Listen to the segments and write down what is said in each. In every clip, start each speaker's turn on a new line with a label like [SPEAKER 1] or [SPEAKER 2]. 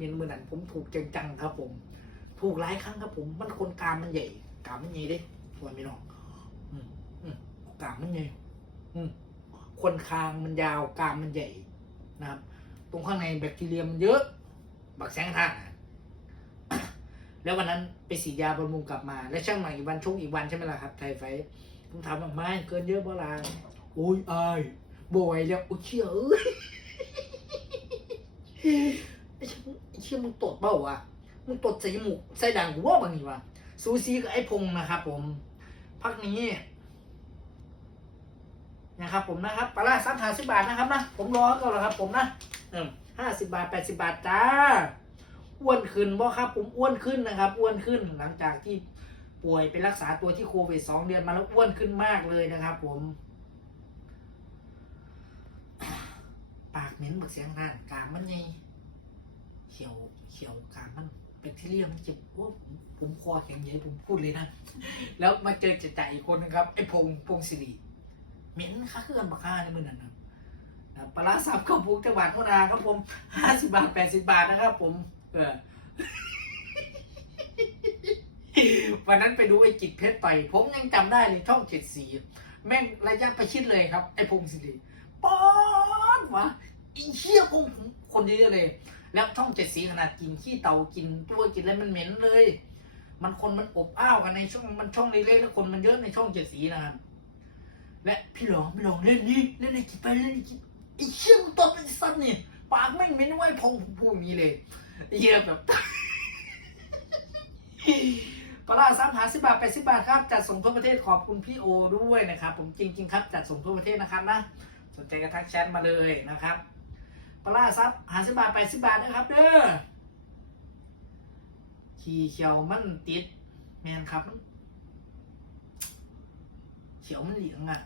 [SPEAKER 1] เหม็นมือนั้นผมถูกจังๆครับผม ถูกหลายครั้งครับผม มันคนกามมันใหญ่กามมันใหญ่เด้ส่วนพี่น้องกามมันใหญ่คนคางมันยาวกามมันใหญ่นะครับ ตรงข้างในแบคทีเรียมันเยอะ บักแสงทานอะแล้ววันนั้นไปสียาบำรุงกลับมา แล้วช่างใหม่อีกวันชงอีกวันใช่ไหมล่ะครับไทยไฟผมถามว่าไม่เกินเยอะเปล่าล่ะโอ้ยอายบอยแล้วโอ้ยเชี่ยเอ้ย เชี่ยไอ้เชี่ยมึงตดเปล่าวะมึงตดใส่จมูกใส่ด่างกูว่าบางทีวะซูซีกับไอ้พงนะครับผมพักนี้นะครับผมนะครับปลาร้าซับห้าสิบาทนะครับนะผมรอก็แล้วครับ ผมนะห้าสิบาทแปดสิบาทจ้าอ้วนขึ้นบ่ครับ ผมอ้วนขึ้นนะครับ อ้วนขึ้นหลังจากที่ป่วยไปรักษาตัวที่โควิดสองเดือนมาแล้วอ้วนขึ้นมากเลยนะครับ ผม ปากเหม็นบักเสียงท่านกามมันไง เขียวเขียวกลามมันแบคทีเรียมันเจ็บโอ้ผมผมคอแข็งเยอะผมพูดเลยนะ แล้วมาเจอจ่าอีกคนนะครับไอ้พงพงษ์สิริเหม็นค่าเคลื่อนบักค่าในมือนั้นนะนะปลาสับข้าวพุกจังหวัดโคราครับผมห้าสิบาทแปดสิบาทนะครับผม เออวันนั้นไปดูไอ้จิตเพชรต่อยผมยังจำได้เลยช่องเจ็ดสีแม่งระยะประชิดเลยครับ ไอ้พงศิริป๊อดวะไอีเชี่ยพงคนเยอะเลย แล้วช่องเจ็ดสีขนาดกินขี้เต่ากินตัวกินอะไรมันเหม็นเลย มันคนมันอบอ้าวกันในช่องมันช่องเล็กๆแล้วคนมันเยอะในช่องเจ็ดสีนะครับและพี่หลองพี่หลองเล่นนี่เล่นในจิตไปเล่นในจิตไอ้เชี่ยมันตบเป็นสัตว์นี่ปากแม่เหม็นไว้พงผมพูดนี้เลยเหี้ยแบบปลาร้าสามหาสิบบาทแปดสิบาทครับจัดส่งทั่วประเทศขอบคุณพี่โอด้วยนะครับ ผมจริง ๆ ครับจัดส่งทั่วประเทศนะครับนะสนใจก็ทักแชทมาเลยนะครับ ปลาซับหาสิบบาทแปดสิบาทนะครับเด้อขี่เขียวมันติดแมนครับ เขียวมันเหลืองอะ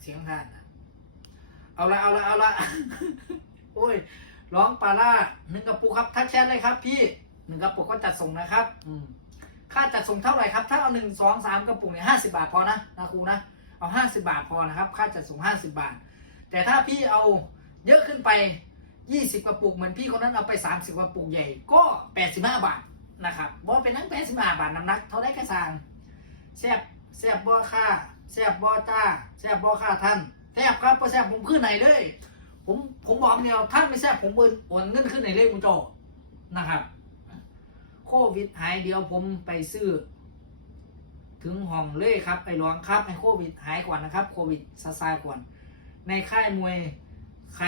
[SPEAKER 1] เสียงทานอะเอาละเอาละเอาละโอ้ยร้องปลาล่าหนึ่งกระปุกครับทักแชทเลยครับ พี่หนึ่งกระปุกก็จัดส่งนะครับ อืมค่าจัดส่งเท่าไหร่ครับ ถ้าเอาหนึ่งสองสามกระปุกเนี่ยห้าสิบาทพอนะนะครูนะ เอาห้าสิบาทพอนะครับ ค่าจัดส่งห้าสิบาท แต่ถ้าพี่เอา เยอะขึ้นไปยี่สิบกระปุกเหมือนพี่คนนั้นเอาไปสามสิบกระปุกใหญ่ก็แปดสิบห้าบาทนะครับบ่เป็นนั่งแปดสิบห้าบาทน้ำหนัก เท่าได้กระสางแซบแซบบ่ค่าแซบบ่จ้าแซบบ่ค่าท่านแซบครับบ่แซบผมขึ้นไหนเลย ผมผมบอกเดียวท่านไม่แซบผมเบินโอนเงินขึ้นไหนเลยมุโจนะครับโควิดหายเดียวผมไปซื้อถึงห้องเลยครับไปลองครับให้โควิดหายก่อนนะครับโควิดซาซาก่อน ในค่ายมวย ใคร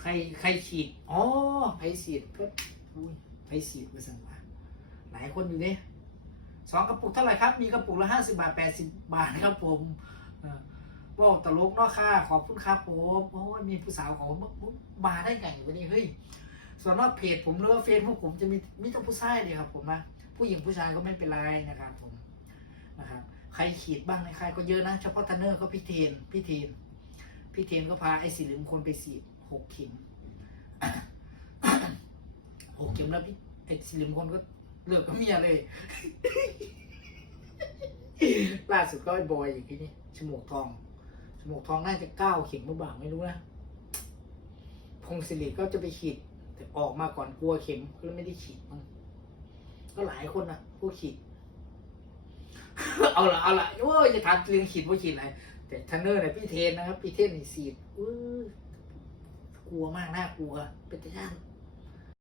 [SPEAKER 1] ใครใครฉีดอ๋อไผฉีดก็อุ้ยไผฉีดไปสั่งว่าหลายคนอยู่เนี่ยสองกระปุกเท่าไหร่ครับ มีกระปุกละห้าสิบาทแปดสิบาทครับผมบอกตลกเนาะค่ะขอบคุณครับผมโอ้ยมีผู้สาวของผมมาได้ไงวันนี้เฮ้ยส่วนมากเพจผมหรือว่าเฟซบุ๊กผมจะมีมีแต่ผู้ชายเลยครับ ผมนะผู้หญิงผู้ชายก็ไม่เป็นไรนะครับผมนะครับ ใครขีดบ้างในใครก็เยอะนะ เฉพาะทันเนอร์ก็พี่เทนพี่เทนพี่เทนก็พาไอ้สีเหลืองคนไปสีหกเข็มหกเข็มแล้วพี่ไอ้สีเหลืองคนก็เลิกกับเมียเลย ล่าสุดก็ไอ้บอยอย่างนี้ชมวกทองชมวกทองน่าจะเก้าเข็มหรือเปล่าไม่รู้นะพงศิริก็จะไปฉีด แต่ออกมาก่อนกลัวเข็มก็ไม่ได้ฉีดมั้งก็หลายคนอะผู้ฉีด เอาละเอาละโอ้ยจะถามเรื่องฉีดว่าฉีดอะไรแต่ทันเนอร์เนี่ยพี่เทนนะครับ พี่เทนนี่ฉีดกลัวมากน่ากลัว เป็นตาย่าน